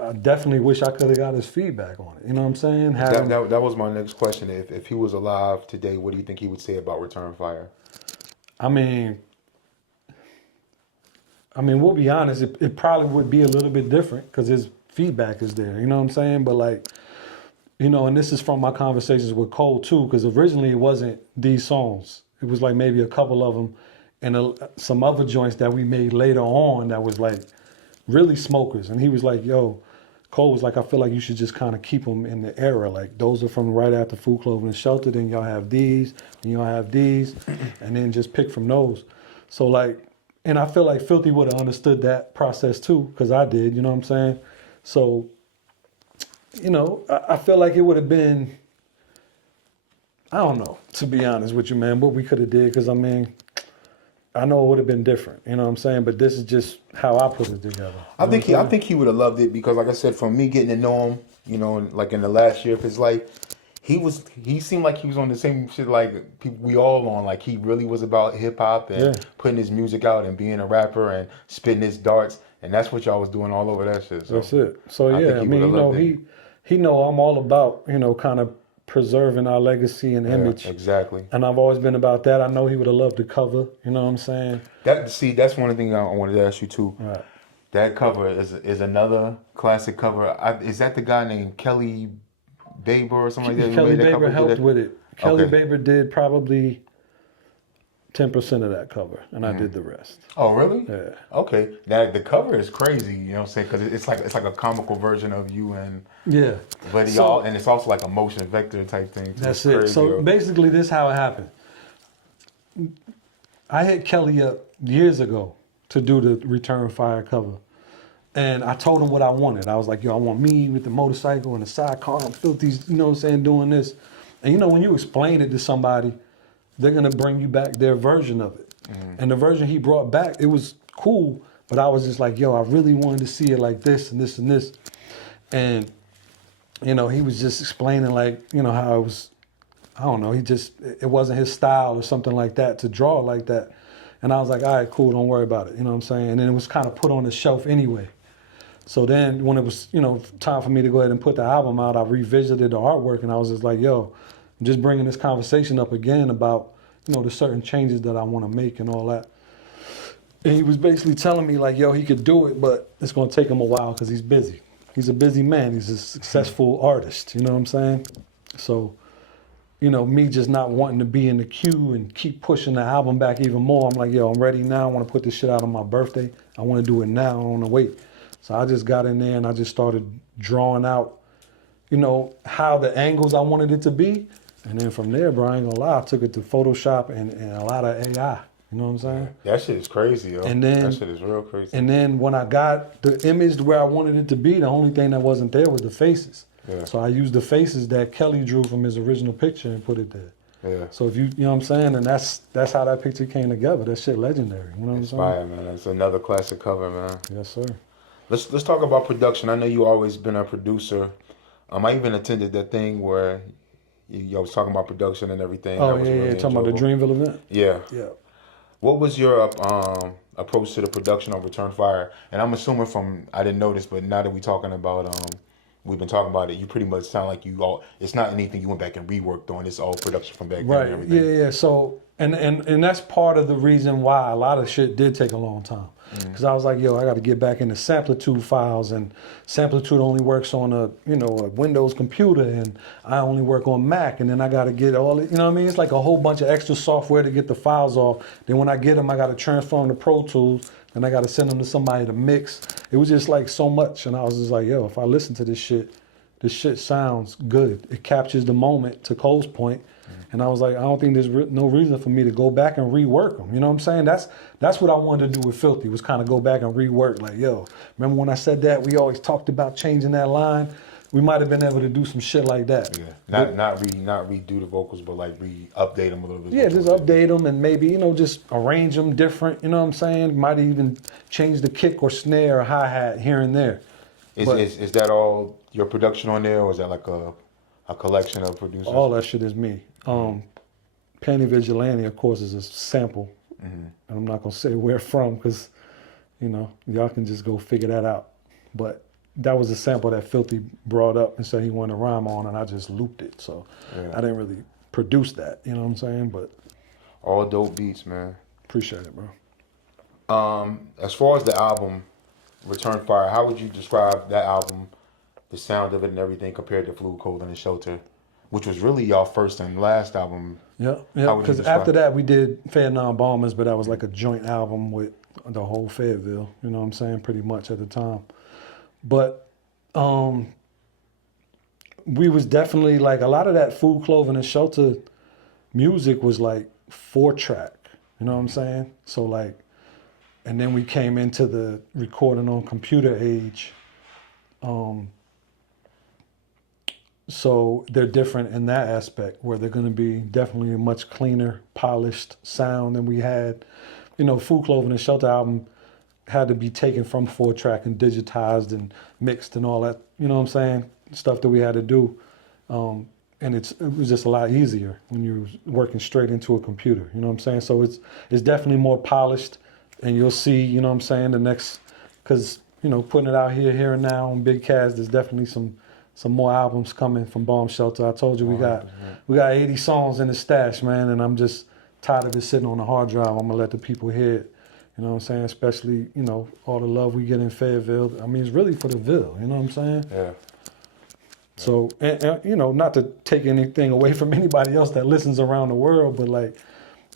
I definitely wish I could have got his feedback on it. You know what I'm saying? That was my next question. If he was alive today, what do you think he would say about Return Fire? I mean, we'll be honest. It probably would be a little bit different because his feedback is there. You know what I'm saying? But like, you know, and this is from my conversations with Cole too, because originally it wasn't these songs. It was like maybe a couple of them, and some other joints that we made later on that was like really smokers. And he was like, "Yo," Cole was like, "I feel like you should just kind of keep them in the era. Like those are from right after Food, Clothing, and Shelter. Then y'all have these, and y'all have these, and then just pick from those." So like. And I feel like Filthy would have understood that process too, because I did, you know what I'm saying? So, you know, I feel like it would have been, I don't know, to be honest with you, man, what we could have did, because I mean, I know it would have been different, you know what I'm saying? But this is just how I put it together. I think he would have loved it because, like I said, from me getting to know him, you know, like in the last year of his life, he seemed like he was on the same shit like people we all on. Like he really was about hip hop and putting his music out and being a rapper and spitting his darts, and that's what y'all was doing all over that shit. So that's it. So yeah, I mean, you know, he know I'm all about, you know, kind of preserving our legacy and image. Exactly. And I've always been about that. I know he would have loved the cover. You know what I'm saying? That's one of the things I wanted to ask you too. Right. That cover is another classic cover. Is that the guy named Kelly Baber or something like that? Kelly Baber helped with it. Kelly Baber did probably 10% of that cover, and I did the rest. Oh, really? Yeah. Okay. The cover is crazy, you know what I'm saying? Because it's like a comical version of you and but and it's also like a motion vector type thing. Too. That's it. So basically, this is how it happened. I hit Kelly up years ago to do the Return Fire cover. And I told him what I wanted. I was like, yo, I want me with the motorcycle and the sidecar and Filthy's, you know what I'm saying, doing this. And you know, when you explain it to somebody, they're going to bring you back their version of it. And the version he brought back, it was cool, but I was just like, yo, I really wanted to see it like this and this and this. And, you know, he was just explaining like, you know, how it was, I don't know, it wasn't his style or something like that to draw it like that. And I was like, all right, cool, don't worry about it. You know what I'm saying? And then it was kind of put on the shelf anyway. So then when it was, you know, time for me to go ahead and put the album out, I revisited the artwork and I was just like, yo, I'm just bringing this conversation up again about, you know, the certain changes that I want to make and all that. And he was basically telling me like, yo, he could do it, but it's going to take him a while because he's busy. He's a busy man. He's a successful artist. You know what I'm saying? So, you know, me just not wanting to be in the queue and keep pushing the album back even more. I'm like, yo, I'm ready now. I want to put this shit out on my birthday. I want to do it now. I don't want to wait. So I just got in there and I just started drawing out, you know, how the angles I wanted it to be. And then from there, bro, I ain't gonna lie, I took it to Photoshop and a lot of AI. You know what I'm saying? That shit is crazy, yo. And then, that shit is real crazy. And then when I got the image where I wanted it to be, the only thing that wasn't there was the faces. Yeah. So I used the faces that Kelly drew from his original picture and put it there. Yeah. So if you know what I'm saying, and that's how that picture came together. That shit legendary. You know what I'm saying? Inspired, man. That's another classic cover, man. Yes, sir. Let's talk about production. I know you always been a producer. I even attended that thing where you was talking about production and everything. Oh, yeah, really talking about the Dreamville event? Yeah. Yeah. What was your approach to the production of Return Fire? And I'm assuming I didn't know this, but now that we've been talking about it, you pretty much sound like it's not anything you went back and reworked on. It's all production from back then and everything. Yeah. So, and that's part of the reason why a lot of shit did take a long time. Because I was like, yo, I got to get back into Samplitude files, and Samplitude only works on a Windows computer, and I only work on Mac, and then I got to get all it, you know what I mean? It's like a whole bunch of extra software to get the files off. Then when I get them, I got to transfer them to Pro Tools, and I got to send them to somebody to mix. It was just like so much, and I was just like, yo, if I listen to this shit sounds good. It captures the moment, to Cole's point. And I was like, I don't think there's no reason for me to go back and rework them. You know what I'm saying? That's what I wanted to do with Filthy, was kind of go back and rework. Like, yo, remember when I said that? We always talked about changing that line. We might have been able to do some shit like that. Yeah, not redo the vocals, but like update them a little bit. Yeah, just update them and maybe, just arrange them different. You know what I'm saying? Might even change the kick or snare or hi-hat here and there. Is that all your production on there, or is that like a collection of producers? All that shit is me. Panty Vigilante, of course, is a sample. And I'm not going to say where from because, y'all can just go figure that out. But that was a sample that Filthe brought up and said he wanted to rhyme on, and I just looped it. So I didn't really produce that, you know what I'm saying? But all dope beats, man. Appreciate it, bro. As far as the album, Return Fire, how would you describe that album, the sound of it and everything compared to Flu, Cole and Sheltuh, which was really y'all first and last album? Yeah, because after that we did Fayetteville Bombers, but that was like a joint album with the whole Fayetteville, you know what I'm saying, pretty much at the time. But we was definitely like, a lot of that Food, Clothing, and Shelter music was like 4-track, you know what I'm saying? So like, and then we came into the recording on computer age. So they're different in that aspect, where they're going to be definitely a much cleaner, polished sound than we had. You know, Food, Clothing, and Shelter album had to be taken from 4-track and digitized and mixed and all that, you know what I'm saying? Stuff that we had to do. And it was just a lot easier when you're working straight into a computer, you know what I'm saying? So it's definitely more polished, and you'll see, you know what I'm saying, the next, because, you know, putting it out here and now on BigCas, there's definitely some more albums coming from Bomm Sheltuh. I told you we got 80 songs in the stash, man, and I'm just tired of it sitting on the hard drive. I'm gonna let the people hear it. You know what I'm saying? Especially, you know, all the love we get in Fayetteville. I mean, it's really for the Ville, you know what I'm saying? Yeah. So, and you know, not to take anything away from anybody else that listens around the world, but like,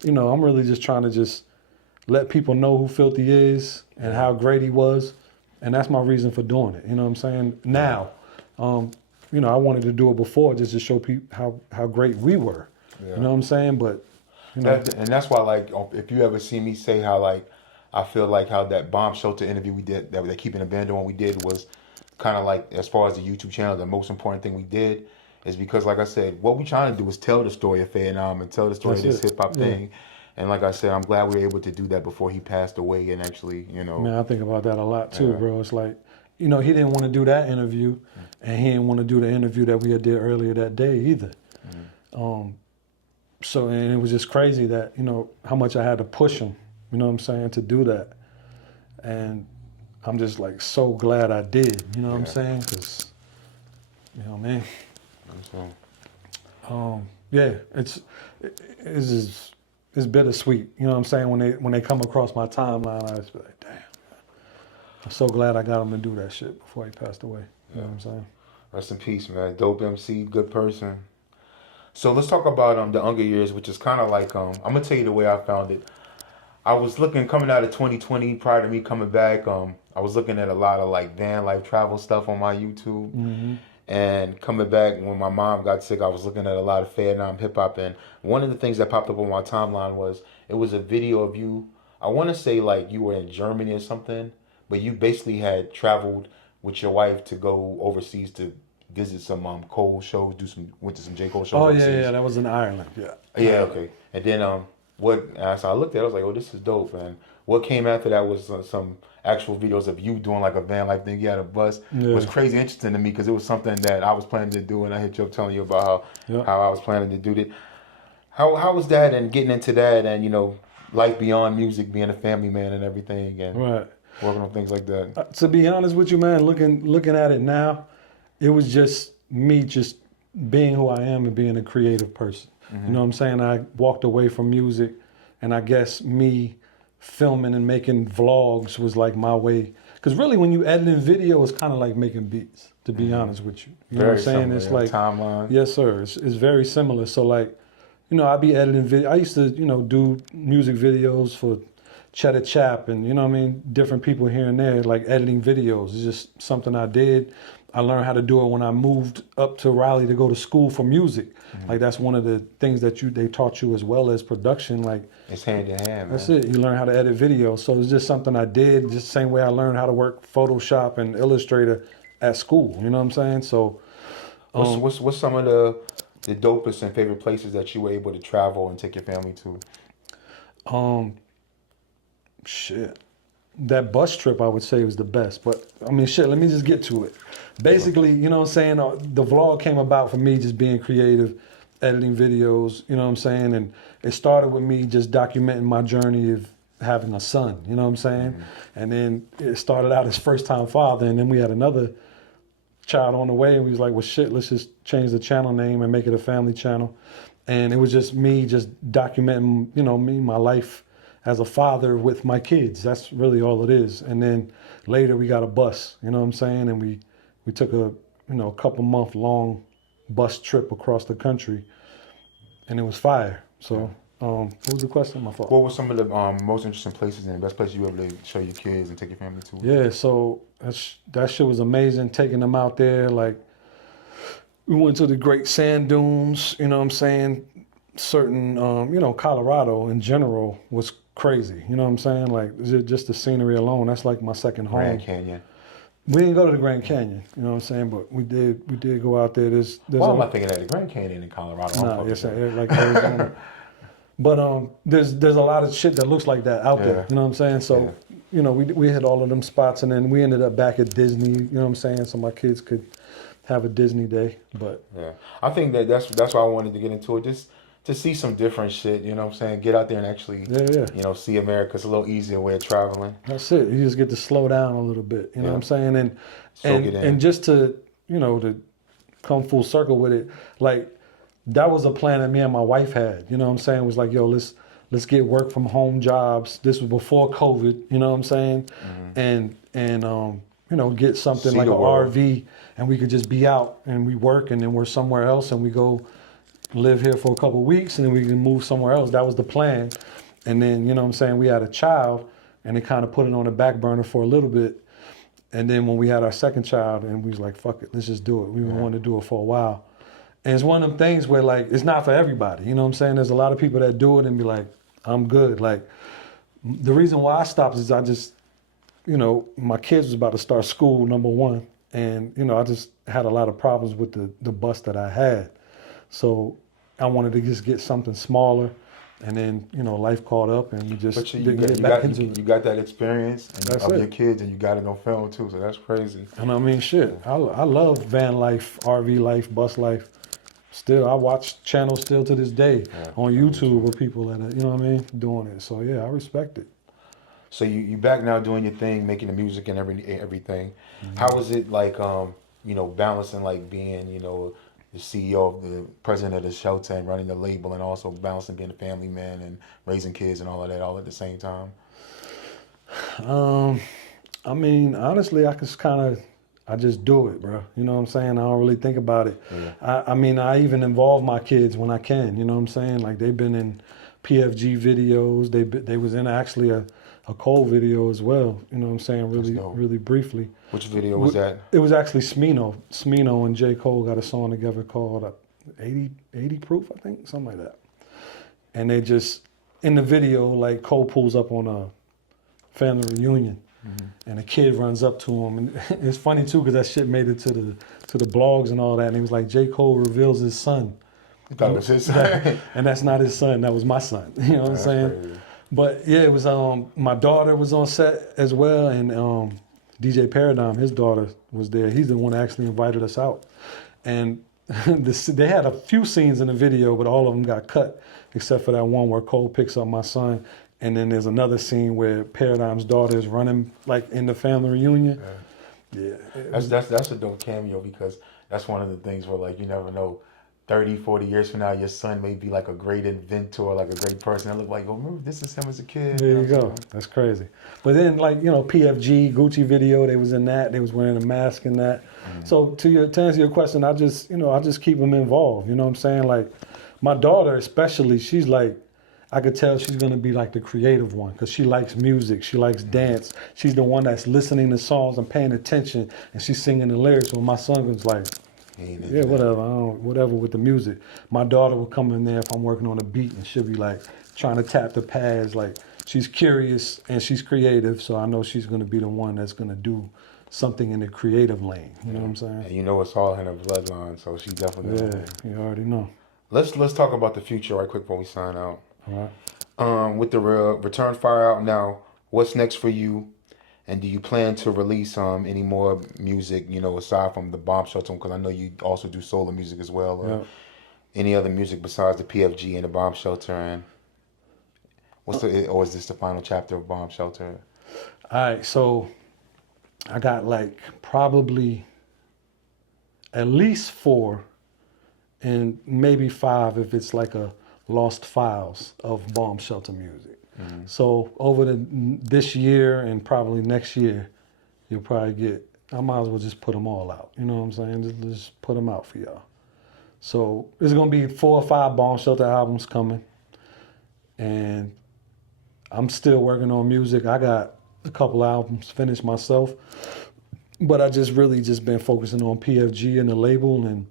you know, I'm really just trying to just let people know who Filthe is and how great he was. And that's my reason for doing it. You know what I'm saying? Now, you know, I wanted to do it before just to show people how great we were. Yeah. You know what I'm saying? But, you know. And that's why, like, if you ever see me say how, like, I feel like how that Bomm Sheltuh interview we did, that Keeping the Band on we did, was kind of like, as far as the YouTube channel, the most important thing we did is because, like I said, what we trying to do is tell the story of Fayetteville and tell the story of this hip-hop thing. And like I said, I'm glad we were able to do that before he passed away and actually, you know. Man, I think about that a lot too, bro. It's like, you know, he didn't want to do that interview, and he didn't want to do the interview that we had did earlier that day either. So, and it was just crazy that, you know, how much I had to push him, you know what I'm saying, to do that. And I'm just like so glad I did, you know what I'm saying? Because, you know, man. Yeah, it's bittersweet, you know what I'm saying? When they come across my timeline, I just be like, damn. I'm so glad I got him to do that shit before he passed away. You know what I'm saying? Rest in peace, man. Dope MC, good person. So let's talk about the Hunger Years, which is kind of like, I'm going to tell you the way I found it. I was coming out of 2020, prior to me coming back, I was looking at a lot of like van life travel stuff on my YouTube. Mm-hmm. And coming back, when my mom got sick, I was looking at a lot of Fayetteville hip hop. And one of the things that popped up on my timeline was, it was a video of you, I want to say like you were in Germany or something, but you basically had traveled with your wife to go overseas to visit some Cole shows, went to some J. Cole shows. Oh, overseas. yeah, that was in Ireland, yeah. Yeah, okay. And then so I looked at it, I was like, oh, this is dope. And what came after that was some actual videos of you doing like a van life thing. You had a bus. Yeah. It was crazy interesting to me because it was something that I was planning to do, and I hit you up telling you about how I was planning to do that. How was that, and getting into that, and, you know, life beyond music, being a family man and everything, and working on things like that? To be honest with you, man, looking at it now, it was just me just being who I am and being a creative person. Mm-hmm. You know what I'm saying? I walked away from music, and I guess me filming and making vlogs was like my way. Because really, when you editing video, it's kind of like making beats, to be honest with you. You know what I'm saying? Similar, it's like timeline. Yes, sir. It's very similar. So like, you know, I'd be editing video. I used to, you know, do music videos for Cheddar Chap and, you know what I mean, different people here and there, like editing videos. It's just something I did. I learned how to do it when I moved up to Raleigh to go to school for music. Mm-hmm. Like, that's one of the things that they taught you, as well as production. Like, it's hand in hand, man. That's it. You learn how to edit videos. So it's just something I did, just the same way I learned how to work Photoshop and Illustrator at school. You know what I'm saying? So what's some of the dopest and favorite places that you were able to travel and take your family to? Shit. That bus trip, I would say, was the best. But, I mean, shit, let me just get to it. Basically, you know what I'm saying, the vlog came about for me just being creative, editing videos, you know what I'm saying? And it started with me just documenting my journey of having a son, you know what I'm saying? Mm-hmm. And then it started out as first-time father, and then we had another child on the way, and we was like, well, shit, let's just change the channel name and make it a family channel. And it was just me just documenting, my life as a father with my kids. That's really all it is. And then later we got a bus, you know what I'm saying? And we took a couple month long bus trip across the country, and it was fire. So what was the question? My fault. What were some of the most interesting places and the best places you were able to show your kids and take your family to? Yeah, so that shit was amazing, taking them out there. Like, we went to the Great Sand Dunes, you know what I'm saying? Certain, Colorado in general was crazy, you know what I'm saying? Like, just the scenery alone, that's like my second home. Grand Canyon. We didn't go to the Grand Canyon, you know what I'm saying? But we did go out there. Why am I thinking that? The Grand Canyon in Colorado? Nah, yes, like Arizona. But there's a lot of shit that looks like that out there, you know what I'm saying? So, we hit all of them spots, and then we ended up back at Disney, you know what I'm saying? So my kids could have a Disney day. But yeah, I think that's why I wanted to get into it, just to see some different shit, you know what I'm saying? Get out there and actually, see America. It's a little easier way of traveling. That's it. You just get to slow down a little bit, you know what I'm saying? And just to, to come full circle with it, like, that was a plan that me and my wife had, you know what I'm saying? It was like, yo, let's get work from home jobs. This was before COVID, you know what I'm saying? Mm-hmm. And get something like an RV, and we could just be out and we work, and then we're somewhere else, and we go live here for a couple of weeks, and then we can move somewhere else. That was the plan. And then, you know what I'm saying, we had a child, and it kind of put it on the back burner for a little bit. And then when we had our second child, and we was like, fuck it, let's just do it. We wanted to do it for a while. And it's one of them things where, like, it's not for everybody. You know what I'm saying? There's a lot of people that do it and be like, I'm good. Like, the reason why I stopped is I just, my kids was about to start school, number one. And, I just had a lot of problems with the bus that I had. So I wanted to just get something smaller. And then, life caught up, and we just didn't get back into it. You got that experience of your kids, and you got it on film, too. So that's crazy. And I mean, shit, I love van life, RV life, bus life. Still, I watch channels still to this day on YouTube with people that are, doing it. So, yeah, I respect it. So you back now doing your thing, making the music and everything. Mm-hmm. How is it like, balancing like being, the CEO of the president of the Sheltuh and running the label, and also balancing being a family man and raising kids and all of that all at the same time? I mean, honestly, I just do it, bro. You know what I'm saying? I don't really think about it. Yeah. I even involve my kids when I can. You know what I'm saying? Like, they've been in PFG videos. They was in actually a Cole video as well. You know what I'm saying? Really briefly. Which video was that? It was actually Smino. Smino and J. Cole got a song together called 80 Proof, I think, something like that. And they just, in the video, like, Cole pulls up on a family reunion. Mm-hmm. And a kid runs up to him, and it's funny too because that shit made it to the blogs and all that. And he was like, J. Cole reveals his son. That was his son, and that's not his son. That was my son. You know what I'm saying? Crazy. But yeah, it was. My daughter was on set as well, and DJ Paradigm, his daughter, was there. He's the one that actually invited us out, and they had a few scenes in the video, but all of them got cut except for that one where Cole picks up my son. And then there's another scene where Paradigm's daughter is running like in the family reunion. Yeah. That's a dope cameo, because that's one of the things where, like, you never know, 30, 40 years from now, your son may be like a great inventor, like a great person. I look like, oh, remember, this is him as a kid. There you go. That's crazy. But then, like, PFG, Gucci video, they was in that. They was wearing a mask in that. Mm-hmm. So to answer your question, I just keep them involved. You know what I'm saying? Like, my daughter especially, she's like, I could tell she's going to be like the creative one, because she likes music. She likes dance. She's the one that's listening to songs and paying attention, and she's singing the lyrics. When my son was like, yeah, whatever with the music. My daughter will come in there if I'm working on a beat, and she'll be like trying to tap the pads. Like, she's curious and she's creative, so I know she's going to be the one that's going to do something in the creative lane. You know what I'm saying? And it's all in her bloodline, so she definitely. Yeah, you already know. Let's talk about the future right quick before we sign out. All right. With the Return Fire out now, what's next for you? And do you plan to release any more music, aside from the Bomm Sheltuh? Because I know you also do solo music as well. Or any other music besides the PFG and the Bomm Sheltuh? And or is this the final chapter of Bomm Sheltuh? All right, so I got like probably at least 4 and maybe 5 if it's like a lost files of Bomm Sheltuh music. So over this year and probably next year, you'll probably get, I might as well just put them all out. You know what I'm saying? Just put them out for y'all. So there's going to be 4 or 5 Bomm Sheltuh albums coming. And I'm still working on music. I got a couple albums finished myself. But I just really just been focusing on PFG and the label and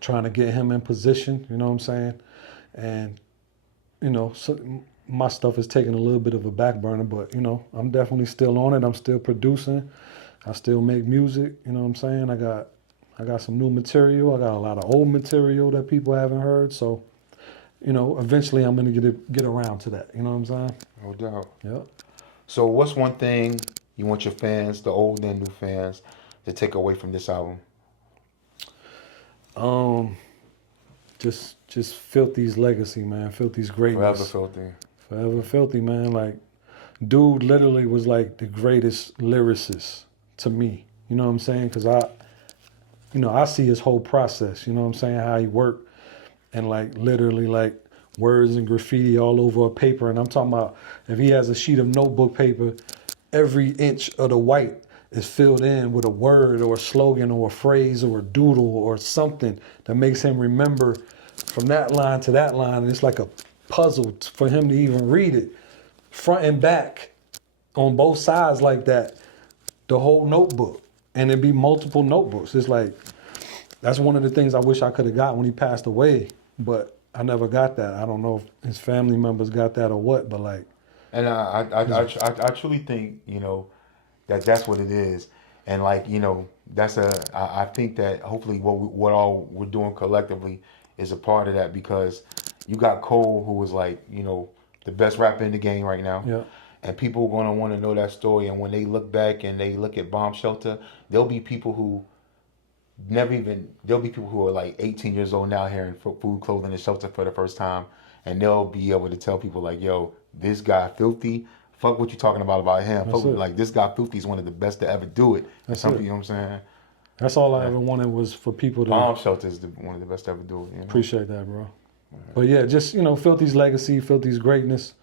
trying to get him in position. You know what I'm saying? And, you know, so my stuff is taking a little bit of a back burner, but, you know, I'm definitely still on it. I'm still producing. I still make music. You know what I'm saying? I got some new material. I got a lot of old material that people haven't heard. So, you know, eventually I'm going to get around to that. You know what I'm saying? No doubt. Yep. So what's one thing you want your fans, the old and new fans, to take away from this album? Just Filthe's legacy, man. Filthe's greatness. Forever Filthe. Forever Filthe, man. Like, dude literally was like the greatest lyricist to me. You know what I'm saying? Because I see his whole process. You know what I'm saying? How he worked and like literally like words and graffiti all over a paper. And I'm talking about if he has a sheet of notebook paper, every inch of the white is filled in with a word or a slogan or a phrase or a doodle or something that makes him remember from that line to that line. And it's like a puzzle for him to even read it front and back on both sides like that, the whole notebook. And it'd be multiple notebooks. It's like, that's one of the things I wish I could have got when he passed away, but I never got that. I don't know if his family members got that or what, but like. And I truly think, you know, that's what it is. And like, you know, I think that hopefully what all we're doing collectively is a part of that, because you got Cole, who was like, you know, the best rapper in the game right now. Yeah. And people are going to want to know that story. And when they look back and they look at Bomm Sheltuh, there'll be people who are like 18 years old now hearing food, clothing, and shelter for the first time. And they'll be able to tell people like, yo, this guy Filthe, fuck what you talking about him. Fuck, like, this guy Filthe is one of the best to ever do it. That's you it. know what I'm saying? That's all I ever wanted was for people to. Bomm Sheltuh is one of the best to ever do it. You know? Appreciate that, bro. But yeah, just, you know, Filthe's legacy, Filthe's greatness.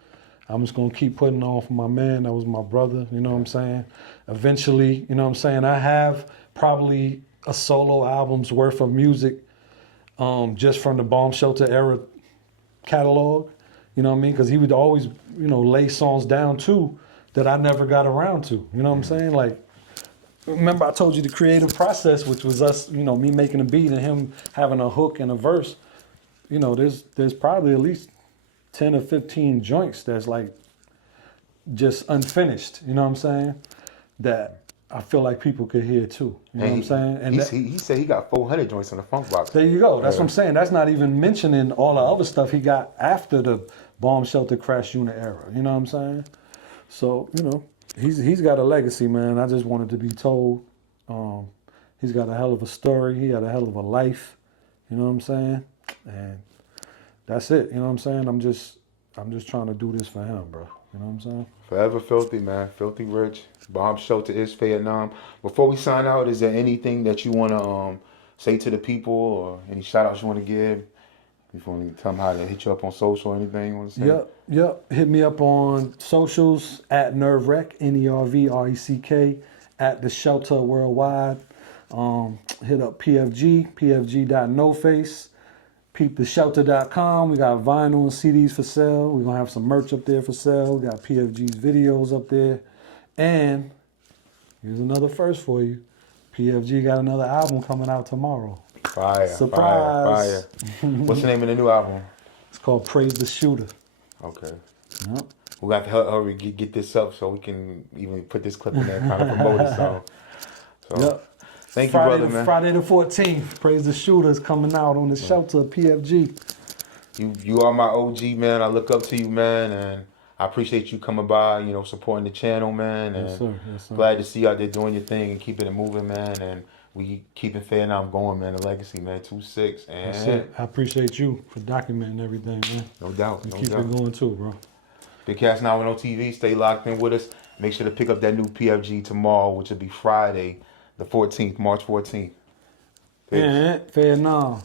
I'm just going to keep putting on for my man. That was my brother, you know what I'm saying? Eventually, you know what I'm saying? I have probably a solo album's worth of music just from the Bomm Sheltuh era catalog, you know what I mean? Because he would always, you know, lay songs down too that I never got around to, you know what I'm saying? Like, remember I told you the creative process, which was us, you know, me making a beat and him having a hook and a verse. You know, there's probably at least 10 or 15 joints that's like just unfinished, you know what I'm saying? That I feel like people could hear too, you know what I'm saying? And he said he got 400 joints in the funk box. There you go. That's what I'm saying. That's not even mentioning all the other stuff he got after the Bomm Sheltuh Crash Unit era, you know what I'm saying? So, you know, he's got a legacy, man. I just wanted to be told. He's got a hell of a story. He had a hell of a life, you know what I'm saying? And that's it, you know what I'm saying? I'm just trying to do this for him, bro. You know what I'm saying? Forever Filthe, man. Filthe Ritch. Bomm Sheltuh is Vietnam. Before we sign out, is there anything that you want to say to the people, or any shout outs you want to give? If you want to tell them how to hit you up on social or anything you want to say? Yep. Hit me up on socials at Nervous Reck, NERVRECK, at The Shelter Worldwide. Hit up PFG, pfg.noface. PeepTheShelter.com. We got vinyl and CDs for sale. We're going to have some merch up there for sale. We got PFG's videos up there. And here's another first for you. PFG got another album coming out tomorrow. Fire. Surprise. Fire. What's the name of the new album? It's called Praise the Shooter. Okay. Yep. We got to hurry get this up so we can even put this clip in there and kind of promote it. So Yep. Thank you, brother, man. Friday the 14th. Praise the Shooter is coming out on The Shelter, PFG. You are my OG, man. I look up to you, man, and I appreciate you coming by, you know, supporting the channel, man. And Yes, sir. glad to see you out there doing your thing and keeping it moving, man. And we keeping Vietnam going, man. The legacy, man. 2-6. And that's it. I appreciate you for documenting everything, man. No doubt. And keep it going too, bro. BigCas910TV. Stay locked in with us. Make sure to pick up that new PFG tomorrow, which will be Friday, the 14th, March 14th. Peace. Fair enough.